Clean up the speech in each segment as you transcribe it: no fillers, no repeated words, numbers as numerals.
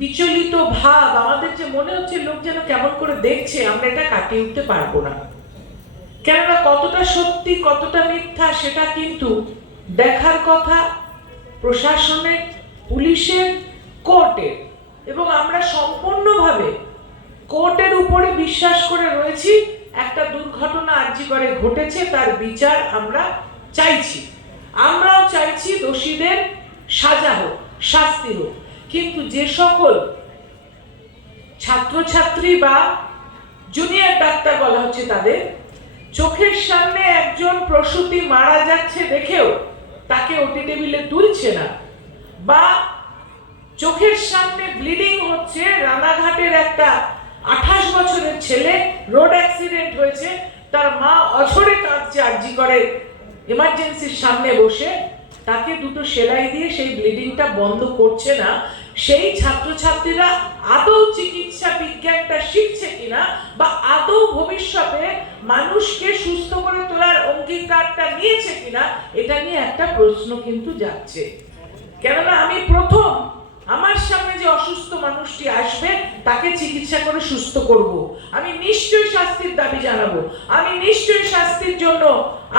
বিচলিত ভাব, আমাদের যে মনে হচ্ছে লোক যেন কেমন করে দেখছে, আমরা এটা কাটিয়ে উঠতে পারবো না। কেননা কতটা সত্যি কতটা মিথ্যা সেটা কিন্তু দেখার কথা প্রশাসনের, পুলিশের, কোর্টের। এবং আমরা সম্পূর্ণভাবে কোর্টের উপরে বিশ্বাস করে রয়েছি। একটা দুর্ঘটনা আরজিকরে ঘটেছে, তার বিচার আমরা চাইছি। আমরাও চাইছি দোষীদের সাজা হোক, শাস্তি হোক। কিন্তু যে সকল ছাত্রছাত্রী বা জুনিয়র ডাক্তার বলা হচ্ছে, তাদের চোখের সামনে একজন প্রসূতি মারা যাচ্ছে দেখেও তাকে ওটি টেবিলে তুলছে না, বা চোখের সামনে ব্লিডিং হচ্ছে, রানাঘাটের একটা 28 বছরের ছেলে রোড অ্যাক্সিডেন্ট হয়েছে, তার মা অঝরে কাঁদছে আরজিকরে এমার্জেন্সির সামনে বসে, তাকে দুটো সেলাই দিয়ে সেই ব্লিডিংটা বন্ধ করছে না, সেই ছাত্রছাত্রীরা আদৌ চিকিৎসা বিজ্ঞানটা শিখছে কিনা, বা আদৌ ভবিষ্যতে মানুষকে সুস্থ করে তোলার অঙ্গীকারটা নিয়েছে কিনা, এটা নিয়ে একটা প্রশ্ন কিন্তু যাচ্ছে। কেননা আমি প্রথম আমার সামনে যে অসুস্থ মানুষটি আসবে তাকে চিকিৎসা করে সুস্থ করব, আমি নিশ্চয়ই শাস্তির দাবি জানাবো, আমি নিশ্চয়ই শাস্তির জন্য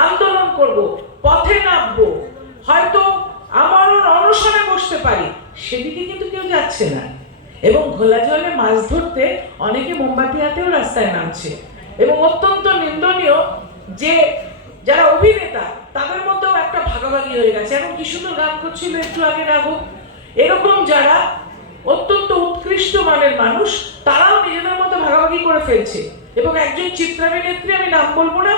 আন্দোলন করব, পথে নামবো, হয়তো আমারও অনশনে বসতে পারি। সেদিকে কিন্তু কেউ যাচ্ছে না। এবং ঘোলা জলে মাছ ধরতে অনেকে মোমবাতি হাতেও রাস্তায় নামছে। এবং অত্যন্ত নিন্দনীয় যে যারা অভিনেতা, তাদের মধ্যেও একটা ভাগাভাগি হয়ে গেছে। এখন কি সুন্দর গান করছিল একটু আগে রাঘব, এরকম যারা অত্যন্ত উৎকৃষ্ট মানের মানুষ, তারাও নিজেদের মধ্যে ভাগাভাগি করে ফেলছে। এবং একজন চিত্রাভিনেত্রী, আমি নাম বলবো না,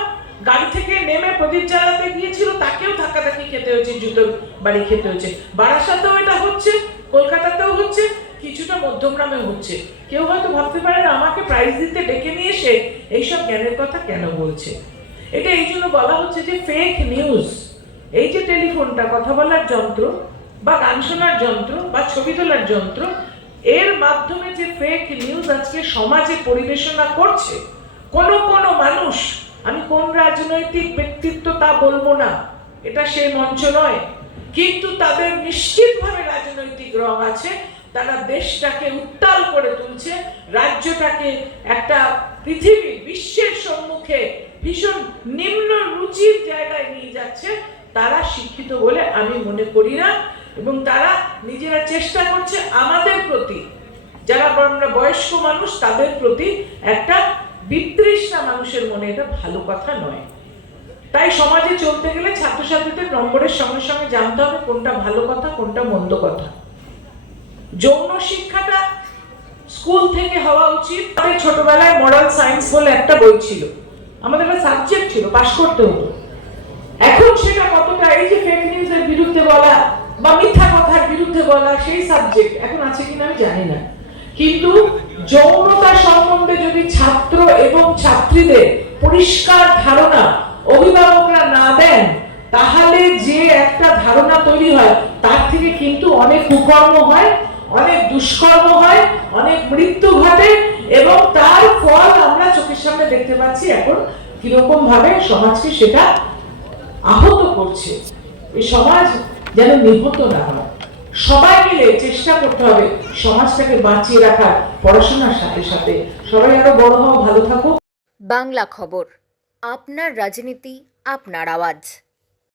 গাড়ি থেকে নেমে প্রদীপ জ্বালাতে গিয়েছিল, তাকেও ধাক্কাধাক্কি খেতে হয়েছে, জুতোর বাড়ি খেতে হয়েছে। বারাসাতেও এটা হচ্ছে, কলকাতাতেও হচ্ছে, কিছুটা মধ্যমগ্রামে হচ্ছে। কেউ হয়তো ভাবতে পারেন আমাকে প্রাইজ দিতে ডেকে নিয়ে এসে এইসব জ্ঞানের কথা কেন বলছে। এটা এই জন্য বলা হচ্ছে যে ফেক নিউজ, এই যে টেলিফোনটা, কথা বলার যন্ত্র বা গান শোনার যন্ত্র বা ছবি তোলার যন্ত্র, এর মাধ্যমে যে ফেক নিউজ আজকে সমাজে পরিবেশনা করছে কোনো মানুষ, আমি কোন রাজনৈতিক ব্যক্তিত্ব তা বলবো না, এটা সেই মঞ্চ নয়, কিন্তু তাদের নিশ্চিতভাবে রাজনৈতিক রং আছে। তারা দেশটাকে উত্তাল করে তুলছে, রাজ্যটাকে একটা পৃথিবী বিশ্বের সম্মুখে ভীষণ নিম্ন রুচির জায়গায় নিয়ে যাচ্ছে। তারা শিক্ষিত বলে আমি মনে করি না। এবং তারা নিজেরা চেষ্টা করছে আমাদের প্রতি, যারা আমরা বয়স্ক মানুষ, তাদের প্রতি একটা বিতৃষ্ণা মানুষের মনে, এটা ভালো কথা নয়। তাই সমাজে চলতে গেলে ছাত্রছাত্রীদের নম্বরের সঙ্গে সঙ্গে জানতে হবে কোনটা ভালো কথা, কোনটা মন্দ কথা। যৌন শিক্ষাটা স্কুল থেকে হওয়া উচিত। আমাদের ছোটবেলায় মোরাল সায়েন্স বলে একটা বই ছিল, আমাদের একটা সাবজেক্ট ছিল, পাশ করতে হতো। এখন সেটা কতটা, এই যে ফেক নিউজের বিরুদ্ধে বলা বা মিথ্যা কথার বিরুদ্ধে বলা, সেই সাবজেক্ট এখন আছে কিনা আমি জানি না। কিন্তু যৌনতা সম্বন্ধে যদি ছাত্র এবং ছাত্রীদের পরিষ্কার ধারণা অভিভাবকরা না দেন, তাহলে যে একটা ধারণা তৈরি হয়, তার থেকে কিন্তু অনেক কুকর্ম হয়, অনেক দুষ্কর্ম হয়, অনেক মৃত্যু ঘটে। এবং তার ফল আমরা চোখের সামনে দেখতে পাচ্ছি এখন কিরকম ভাবে সমাজকে সেটা আহত করছে। এই সমাজ যেন নিহত না হয়, সবাই মিলে চেষ্টা করতে হবে সমাজটাকে বাঁচিয়ে রাখার, পড়াশোনার সাথে সাথে। সবাই আরো বড় হও, ভালো থাকো। বাংলা খবর, আপনার রাজনীতি, আপনার আওয়াজ।